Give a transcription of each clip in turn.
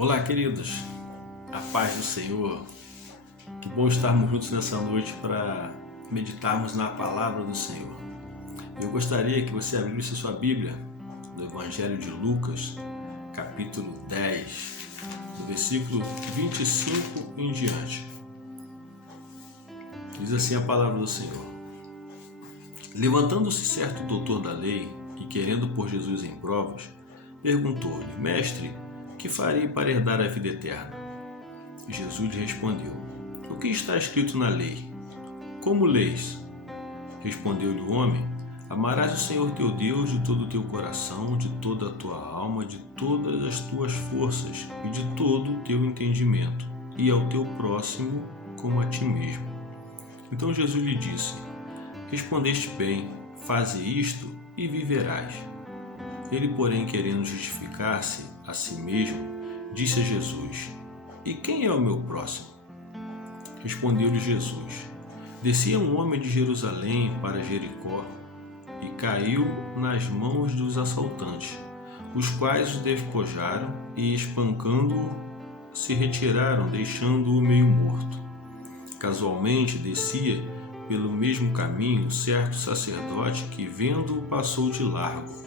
Olá, queridos, a paz do Senhor. Que bom estarmos juntos nessa noite para meditarmos na palavra do Senhor. Eu gostaria que você abrisse sua Bíblia no Evangelho de Lucas, capítulo 10, do versículo 25 em diante. Diz assim a palavra do Senhor: Levantando-se certo doutor da lei e querendo pôr Jesus em provas, perguntou-lhe: Mestre, que farei para herdar a vida eterna? E Jesus lhe respondeu: O que está escrito na lei? Como lês? Respondeu-lhe o homem: Amarás o Senhor teu Deus de todo o teu coração, de toda a tua alma, de todas as tuas forças e de todo o teu entendimento, e ao teu próximo como a ti mesmo. Então Jesus lhe disse: Respondeste bem, faze isto e viverás. Ele, porém, querendo justificar-se a si mesmo, disse a Jesus: E quem é o meu próximo? Respondeu-lhe Jesus: Descia um homem de Jerusalém para Jericó e caiu nas mãos dos assaltantes, os quais o despojaram e, espancando-o, se retiraram, deixando-o meio morto. Casualmente descia pelo mesmo caminho certo sacerdote que, vendo-o, passou de largo.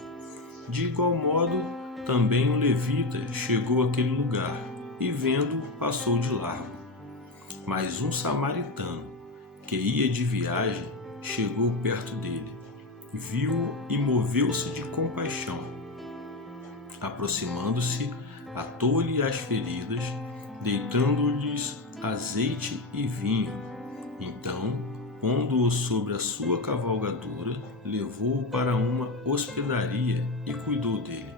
De igual modo, também o levita chegou àquele lugar e, vendo, passou de largo. Mas um samaritano, que ia de viagem, chegou perto dele, viu-o e moveu-se de compaixão. Aproximando-se, atou-lhe as feridas, deitando-lhes azeite e vinho. Então, pondo-o sobre a sua cavalgadura, levou-o para uma hospedaria e cuidou dele.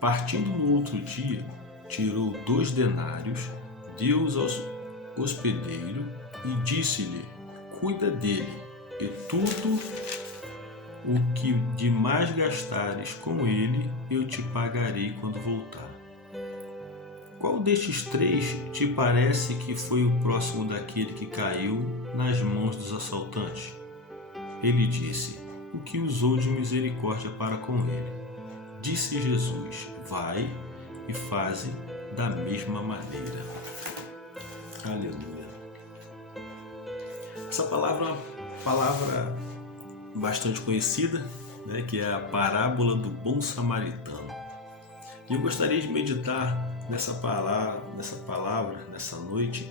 Partindo no outro dia, tirou 2 denários, deu-os ao hospedeiro e disse-lhe: Cuida dele, e tudo o que demais gastares com ele, eu te pagarei quando voltar. Qual destes 3 te parece que foi o próximo daquele que caiu nas mãos dos assaltantes? Ele disse: O que usou de misericórdia para com ele. Disse Jesus: Vai e faze da mesma maneira. Aleluia. Essa palavra é uma palavra bastante conhecida, né, que é a parábola do bom samaritano. E eu gostaria de meditar nessa palavra, nessa noite,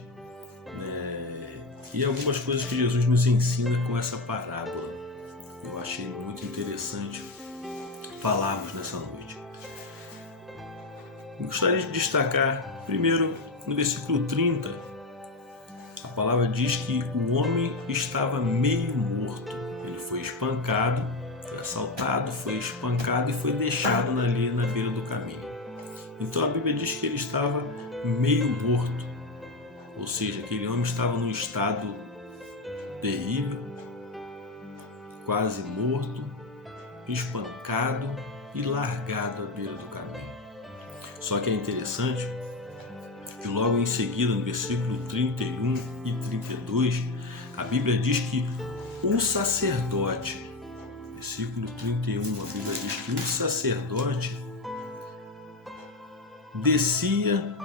né, e algumas coisas que Jesus nos ensina com essa parábola. Eu achei muito interessante falarmos nessa noite. Eu gostaria de destacar, primeiro, no versículo 30, a palavra diz que o homem estava meio morto. Ele foi espancado, foi assaltado, foi espancado e foi deixado ali na beira do caminho. Então a Bíblia diz que ele estava meio morto, ou seja, aquele homem estava num estado terrível, quase morto, espancado e largado à beira do caminho. Só que é interessante que logo em seguida, no versículo 31 e 32, a Bíblia diz que o sacerdote, versículo 31, a Bíblia diz que o sacerdote descia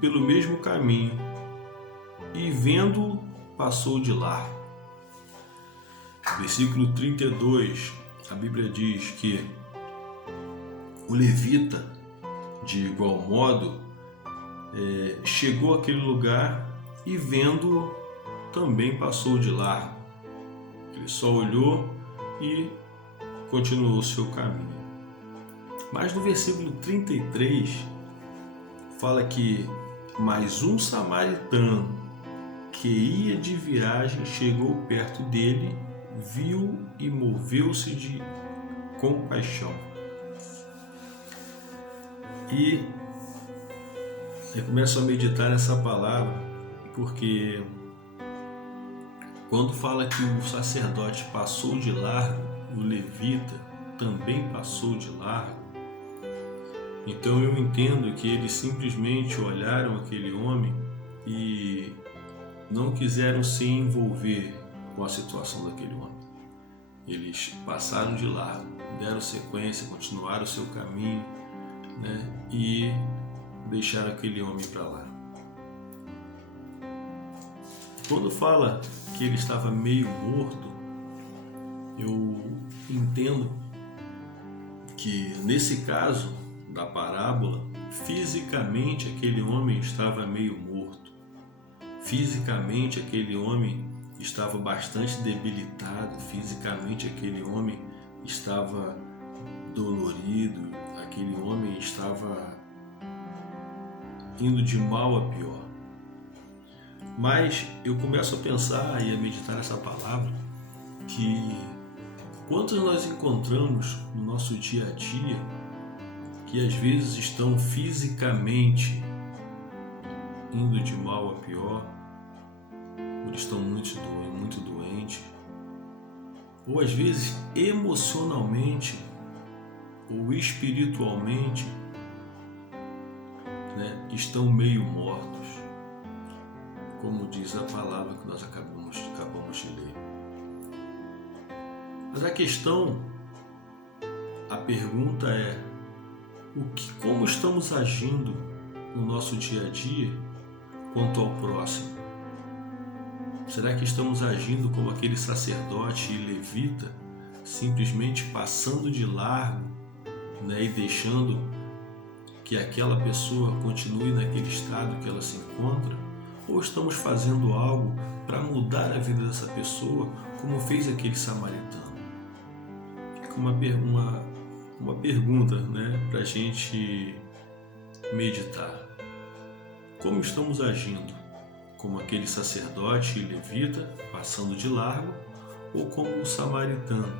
pelo mesmo caminho e, vendo-o, passou de largo. Versículo 32, a Bíblia diz que o levita, de igual modo, chegou àquele lugar e, vendo-o, também passou de largo. Ele só olhou e continuou o seu caminho. Mas no versículo 33, fala que mais um samaritano que ia de viagem chegou perto dele, viu e moveu-se de compaixão. E eu começo a meditar nessa palavra, porque quando fala que o sacerdote passou de largo, o levita também passou de largo. Então eu entendo que eles simplesmente olharam aquele homem e não quiseram se envolver com a situação daquele homem. Eles passaram de largo, deram sequência, continuaram o seu caminho, né? E deixar aquele homem para lá. Quando fala que ele estava meio morto, eu entendo que nesse caso da parábola, fisicamente aquele homem estava meio morto. Fisicamente aquele homem estava bastante debilitado, fisicamente aquele homem estava dolorido, aquele homem estava indo de mal a pior. Mas eu começo a pensar e a meditar essa palavra que quantos nós encontramos no nosso dia a dia que às vezes estão fisicamente indo de mal a pior, ou estão muito doentes, ou às vezes emocionalmente ou espiritualmente, né, estão meio mortos, como diz a palavra que nós acabamos de ler. Mas a pergunta é, como estamos agindo no nosso dia a dia quanto ao próximo? Será que estamos agindo como aquele sacerdote e levita, simplesmente passando de largo, né, e deixando que aquela pessoa continue naquele estado que ela se encontra? Ou estamos fazendo algo para mudar a vida dessa pessoa, como fez aquele samaritano? Fica uma pergunta, né, para a gente meditar. Como estamos agindo? Como aquele sacerdote e levita, passando de largo, ou como o samaritano,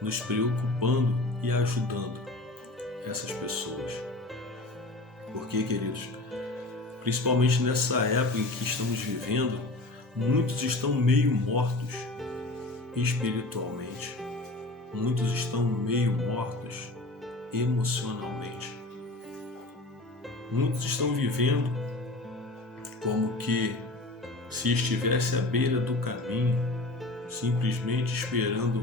nos preocupando e ajudando essas pessoas? Porque, queridos, principalmente nessa época em que estamos vivendo, muitos estão meio mortos espiritualmente, muitos estão meio mortos emocionalmente, muitos estão vivendo como que se estivesse à beira do caminho, simplesmente esperando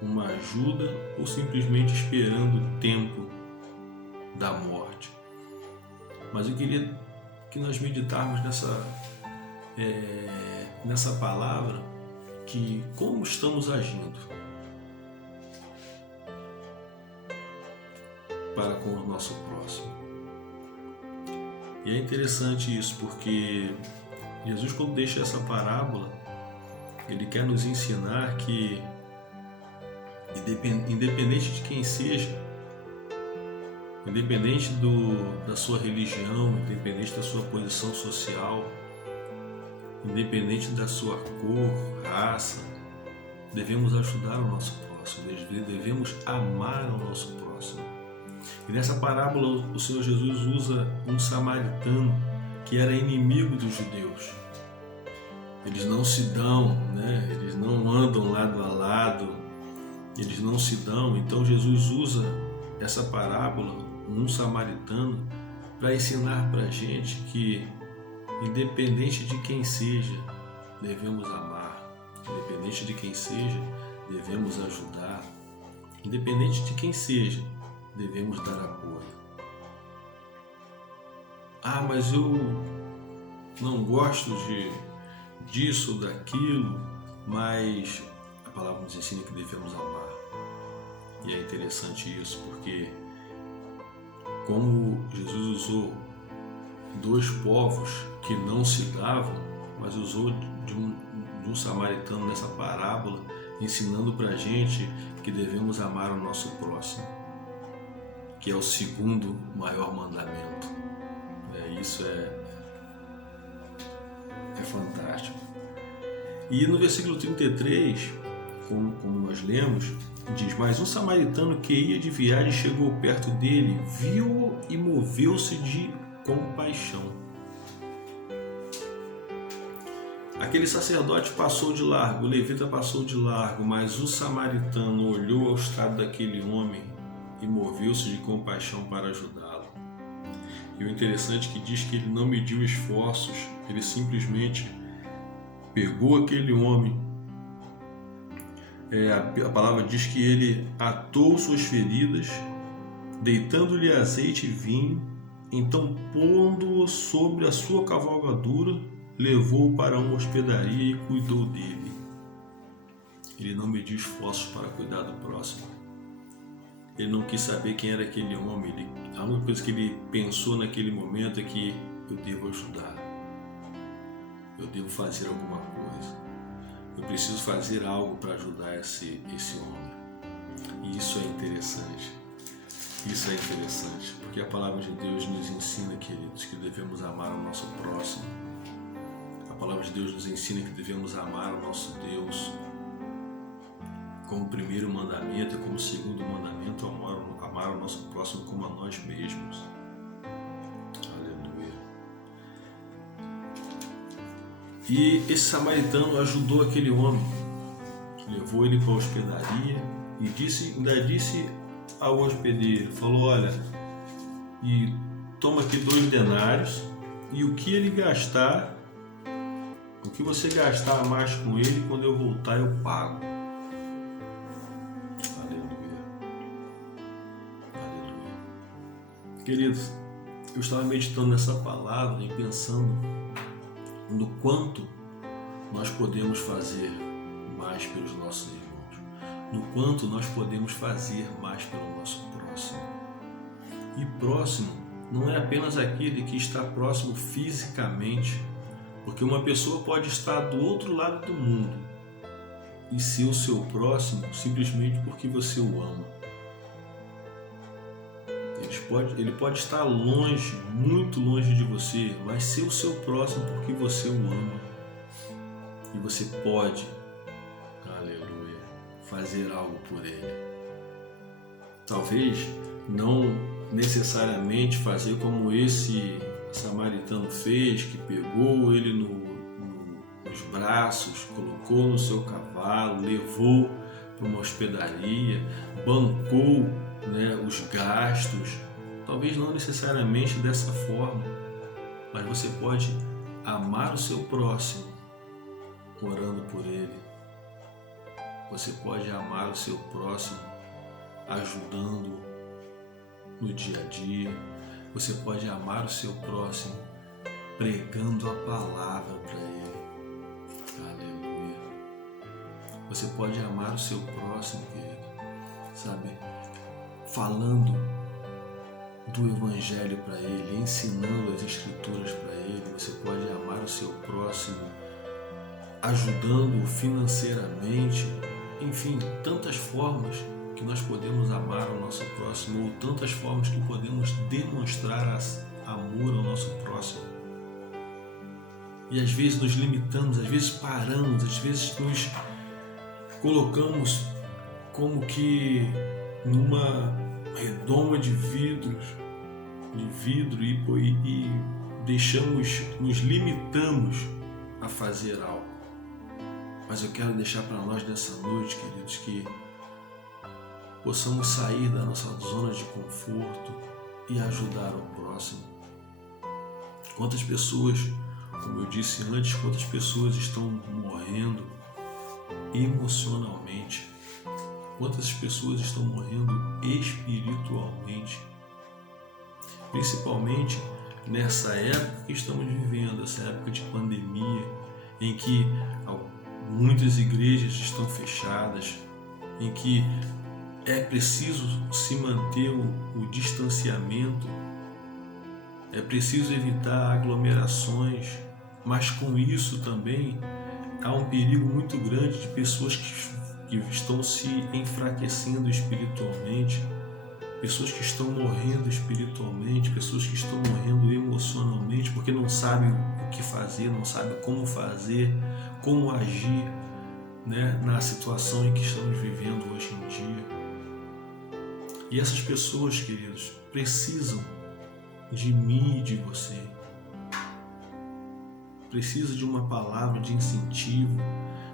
uma ajuda ou simplesmente esperando o tempo da morte. Mas eu queria que nós meditarmos nessa palavra, que como estamos agindo para com o nosso próximo. E é interessante isso, porque Jesus, quando deixa essa parábola, ele quer nos ensinar que, independente de quem seja, independente da sua religião, independente da sua posição social, independente da sua cor, raça, devemos ajudar o nosso próximo, devemos amar o nosso próximo. E nessa parábola o Senhor Jesus usa um samaritano que era inimigo dos judeus. Eles não se dão, né? Eles não andam lado a lado, eles não se dão. Então Jesus usa essa parábola, um samaritano, para ensinar para a gente que, independente de quem seja, devemos amar, independente de quem seja, devemos ajudar, independente de quem seja, devemos dar apoio. Ah, mas eu não gosto disso ou daquilo, mas a palavra nos ensina que devemos amar. E é interessante isso, porque como Jesus usou dois povos que não se davam, mas usou de um samaritano nessa parábola, ensinando para a gente que devemos amar o nosso próximo, que é o segundo maior mandamento. Isso é fantástico. E no versículo 33, como nós lemos, diz: mas um samaritano que ia de viagem chegou perto dele, viu-o e moveu-se de compaixão. Aquele sacerdote passou de largo, o levita passou de largo, mas o samaritano olhou ao estado daquele homem e moveu-se de compaixão para ajudá-lo. E o interessante é que diz que ele não mediu esforços, ele simplesmente pegou aquele homem. A palavra diz que ele atou suas feridas, deitando-lhe azeite e vinho, Então, pondo-o sobre a sua cavalgadura, levou-o para uma hospedaria e cuidou dele. Ele não mediu esforços para cuidar do próximo. Ele não quis saber quem era aquele homem. A única coisa que ele pensou naquele momento é que eu devo ajudar. Eu devo fazer alguma coisa. Eu preciso fazer algo para ajudar esse homem. E isso é interessante. Isso é interessante, porque a palavra de Deus nos ensina, queridos, que devemos amar o nosso próximo. A palavra de Deus nos ensina que devemos amar o nosso Deus como primeiro mandamento e como segundo mandamento, amar o nosso próximo como a nós mesmos. Aleluia. E esse samaritano ajudou aquele homem, levou ele para a hospedaria e ainda disse ao hospedeiro, falou, olha, e toma aqui 2 denários e o que ele gastar, o que você gastar a mais com ele, quando eu voltar eu pago. Aleluia. Aleluia. Queridos, eu estava meditando nessa palavra e pensando no quanto nós podemos fazer mais pelos nossos irmãos. No quanto nós podemos fazer mais pelo nosso próximo. E próximo não é apenas aquele que está próximo fisicamente, porque uma pessoa pode estar do outro lado do mundo e ser o seu próximo simplesmente porque você o ama. Ele pode estar longe, muito longe de você, mas ser o seu próximo porque você o ama. E você pode, aleluia, fazer algo por ele. Talvez não necessariamente fazer como esse samaritano fez, que pegou ele nos braços, colocou no seu cavalo, levou para uma hospedaria, bancou, os gastos. Talvez não necessariamente dessa forma, mas você pode amar o seu próximo orando por ele. Você pode amar o seu próximo ajudando no dia a dia. Você pode amar o seu próximo pregando a palavra para ele. Aleluia. Você pode amar o seu próximo, querido, falando do Evangelho para ele, ensinando as Escrituras para ele. Você pode amar o seu próximo ajudando-o financeiramente. Enfim, tantas formas que nós podemos amar o nosso próximo, ou tantas formas que podemos demonstrar amor ao nosso próximo. E às vezes nos limitamos, às vezes paramos, às vezes nos colocamos como que numa redoma de vidro e nos limitamos a fazer algo. Mas eu quero deixar para nós nessa noite, queridos, que possamos sair da nossa zona de conforto e ajudar o próximo. Quantas pessoas, como eu disse antes, quantas pessoas estão morrendo emocionalmente? Quantas pessoas estão morrendo espiritualmente? Principalmente nessa época que estamos vivendo, essa época de pandemia, em que muitas igrejas estão fechadas, em que é preciso se manter o distanciamento, é preciso evitar aglomerações, mas com isso também há um perigo muito grande de pessoas que estão se enfraquecendo espiritualmente, pessoas que estão morrendo espiritualmente, pessoas que estão morrendo emocionalmente porque não sabem o que fazer, não sabem como fazer, como agir, na situação em que estamos vivendo hoje em dia. E essas pessoas, queridos, precisam de mim e de você. Precisa de uma palavra de incentivo,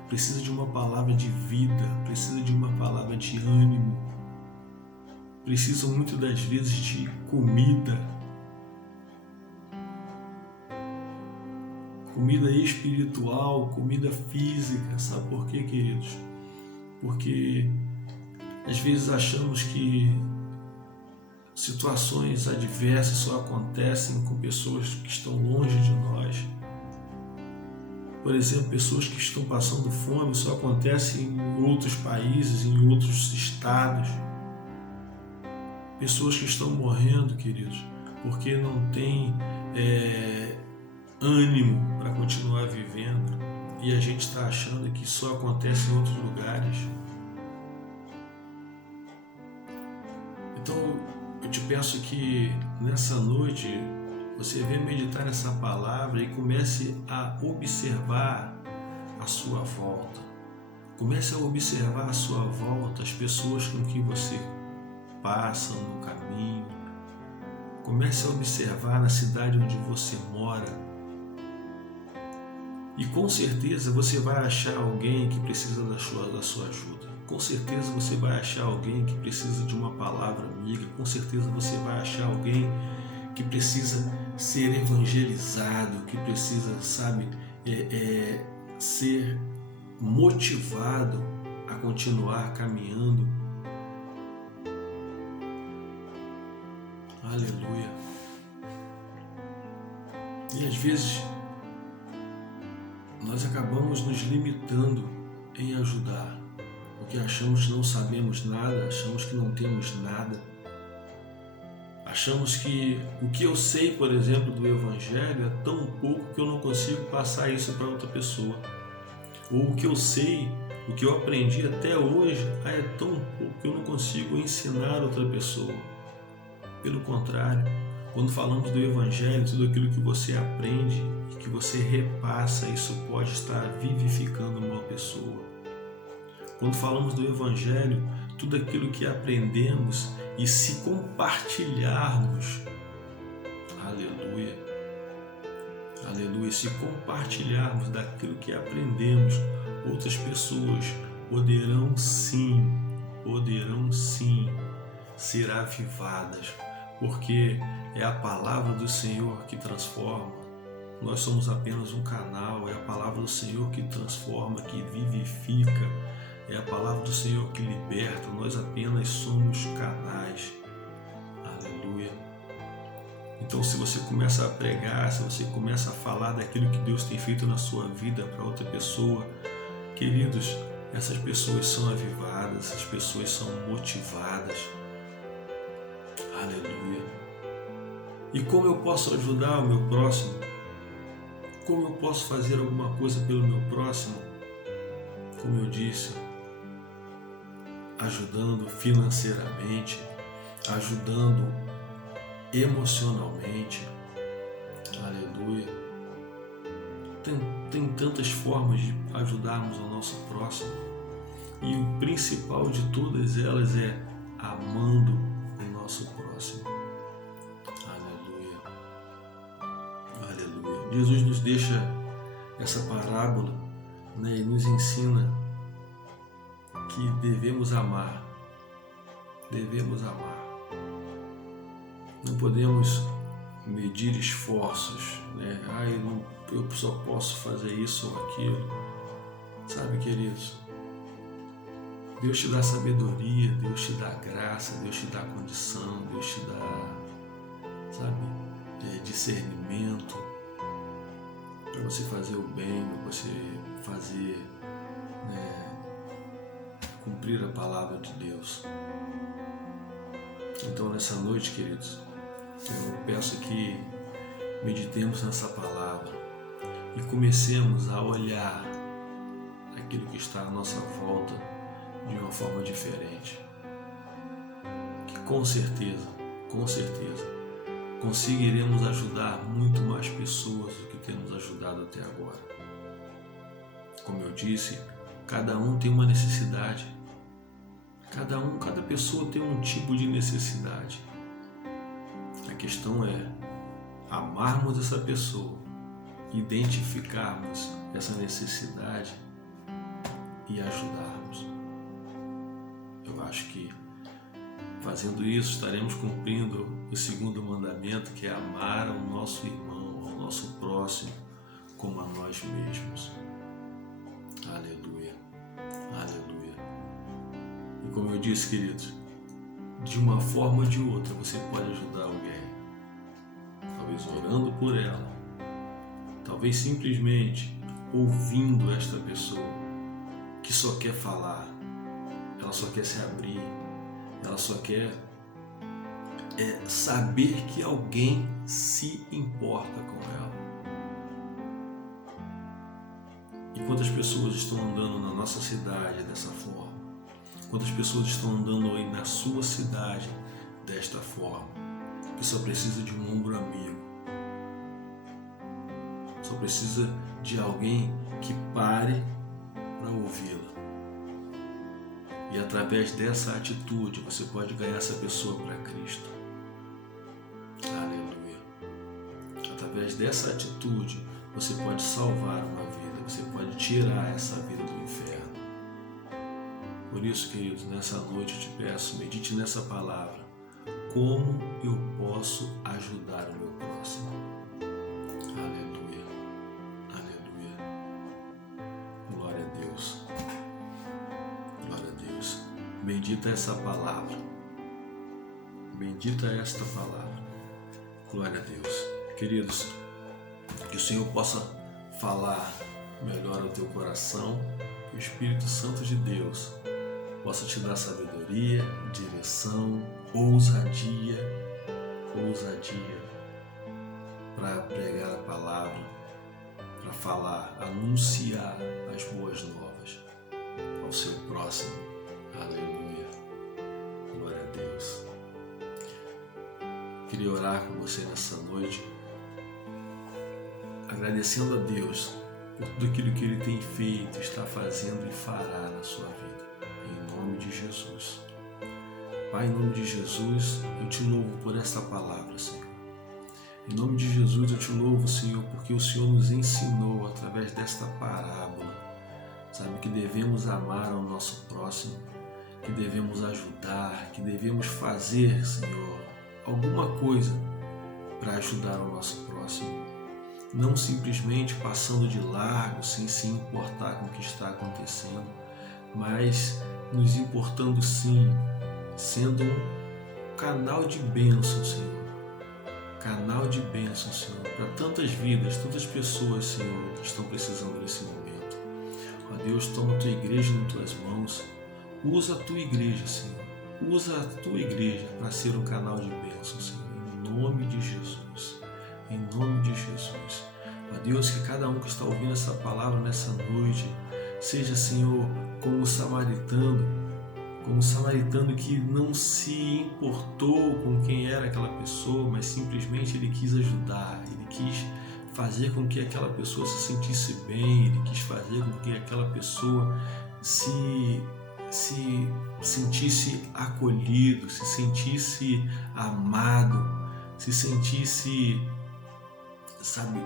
precisa de uma palavra de vida, precisa de uma palavra de ânimo, precisa muitas das vezes de comida espiritual, comida física. Sabe por quê, queridos? Porque às vezes achamos que situações adversas só acontecem com pessoas que estão longe de nós. Por exemplo, pessoas que estão passando fome só acontecem em outros países, em outros estados. Pessoas que estão morrendo, queridos, porque não têm ânimo para continuar vivendo, e a gente está achando que só acontece em outros lugares. Então eu te peço que nessa noite você venha meditar nessa palavra e comece a observar a sua volta. Comece a observar à sua volta as pessoas com que você passa no caminho. Comece a observar na cidade onde você mora. E com certeza você vai achar alguém que precisa da sua ajuda. Com certeza você vai achar alguém que precisa de uma palavra amiga. Com certeza você vai achar alguém que precisa ser evangelizado, que precisa, ser motivado a continuar caminhando. Aleluia. E às vezes nós acabamos nos limitando em ajudar, porque achamos que não sabemos nada, achamos que não temos nada. Achamos que o que eu sei, por exemplo, do Evangelho é tão pouco que eu não consigo passar isso para outra pessoa. Ou o que eu sei, o que eu aprendi até hoje, é tão pouco que eu não consigo ensinar outra pessoa. Pelo contrário, quando falamos do Evangelho, tudo aquilo que você aprende e que você repassa, isso pode estar vivificando uma pessoa. Quando falamos do Evangelho, tudo aquilo que aprendemos e se compartilharmos, aleluia, aleluia, se compartilharmos daquilo que aprendemos, outras pessoas poderão sim ser avivadas, porque é a palavra do Senhor que transforma. Nós somos apenas um canal, é a palavra do Senhor que transforma, que vivifica, é a palavra do Senhor que liberta, nós apenas somos canais. Aleluia. Então, se você começa a pregar, se você começa a falar daquilo que Deus tem feito na sua vida para outra pessoa, queridos, essas pessoas são avivadas, essas pessoas são motivadas. Aleluia. E como eu posso ajudar o meu próximo? Como eu posso fazer alguma coisa pelo meu próximo? Como eu disse, ajudando financeiramente, ajudando emocionalmente. Aleluia. Tem tantas formas de ajudarmos o nosso próximo. E o principal de todas elas é amando o nosso próximo. Aleluia. Aleluia. Jesus nos deixa essa parábola, e nos ensina que devemos amar. Devemos amar. Não podemos medir esforços, eu só posso fazer isso ou aquilo. Sabe, queridos? Deus te dá sabedoria, Deus te dá graça, Deus te dá condição, Deus te dá, discernimento para você fazer o bem, para você fazer, cumprir a palavra de Deus. Então, nessa noite, queridos, eu peço que meditemos nessa palavra e comecemos a olhar aquilo que está à nossa volta de uma forma diferente. Que com certeza, conseguiremos ajudar muito mais pessoas do que temos ajudado até agora. Como eu disse, cada um tem uma necessidade. Cada pessoa tem um tipo de necessidade. A questão é amarmos essa pessoa, identificarmos essa necessidade e ajudarmos. Eu acho que fazendo isso estaremos cumprindo o segundo mandamento, que é amar ao nosso irmão, ao nosso próximo, como a nós mesmos. Aleluia, aleluia. E como eu disse, queridos, de uma forma ou de outra, você pode ajudar alguém. Talvez orando por ela, talvez simplesmente ouvindo esta pessoa que só quer falar, ela só quer se abrir, ela só quer saber que alguém se importa com ela. E quantas pessoas estão andando na nossa cidade dessa forma? Quantas pessoas estão andando aí na sua cidade desta forma? Que só precisa de um ombro amigo. Só precisa de alguém que pare para ouvi-la. E através dessa atitude você pode ganhar essa pessoa para Cristo. Aleluia. Através dessa atitude você pode salvar uma vida, você pode tirar essa vida do inferno. Por isso, queridos, nessa noite eu te peço, medite nessa palavra. Como eu posso ajudar o meu próximo? Aleluia. Aleluia. Glória a Deus. Glória a Deus. Bendita essa palavra. Bendita esta palavra. Glória a Deus. Queridos, que o Senhor possa falar melhor ao teu coração, que o Espírito Santo de Deus possa te dar sabedoria, direção, ousadia para pregar a palavra, para falar, anunciar as boas novas ao seu próximo. Aleluia. Glória a Deus. Queria orar com você nessa noite, agradecendo a Deus por tudo aquilo que Ele tem feito, está fazendo e fará na sua vida. Em nome de Jesus. Pai, em nome de Jesus, eu te louvo por esta palavra, Senhor. Em nome de Jesus, eu te louvo, Senhor, porque o Senhor nos ensinou através desta parábola, sabe, que devemos amar ao nosso próximo, que devemos ajudar, que devemos fazer, Senhor, alguma coisa para ajudar o nosso próximo. Não simplesmente passando de largo, sem se importar com o que está acontecendo, mas nos importando sim, sendo um canal de bênção, Senhor. Canal de bênção, Senhor, para tantas vidas, tantas pessoas, Senhor, que estão precisando nesse momento. Ó Deus, toma a tua igreja nas tuas mãos. Usa a tua igreja, Senhor. Usa a tua igreja para ser um canal de bênção, Senhor. Em nome de Jesus. Em nome de Jesus. Ó Deus, que cada um que está ouvindo essa palavra nessa noite seja, Senhor, como o samaritano que não se importou com quem era aquela pessoa, mas simplesmente ele quis ajudar, ele quis fazer com que aquela pessoa se sentisse bem, ele quis fazer com que aquela pessoa se sentisse acolhido, se sentisse amado, se sentisse, sabe,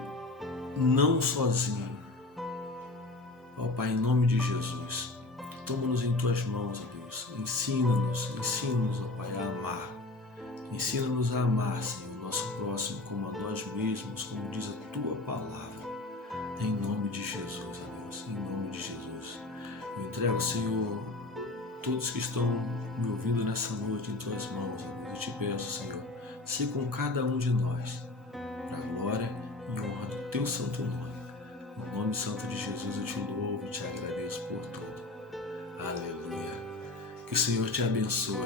não sozinho. Ó Pai, em nome de Jesus, toma-nos em tuas mãos, ó Deus. Ensina-nos, ó Pai, a amar. Ensina-nos a amar, Senhor, o nosso próximo como a nós mesmos, como diz a tua palavra. Em nome de Jesus, ó Deus, em nome de Jesus. Eu entrego, Senhor, todos que estão me ouvindo nessa noite em tuas mãos, ó Deus. Eu te peço, Senhor, se com cada um de nós, para a glória e honra do teu santo nome. No nome santo de Jesus eu te louvo e te agradeço por tudo. Aleluia. Que o Senhor te abençoe.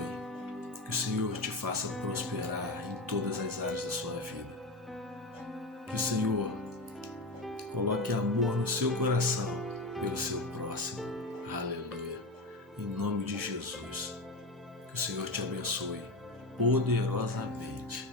Que o Senhor te faça prosperar em todas as áreas da sua vida. Que o Senhor coloque amor no seu coração pelo seu próximo. Aleluia. Em nome de Jesus. Que o Senhor te abençoe poderosamente.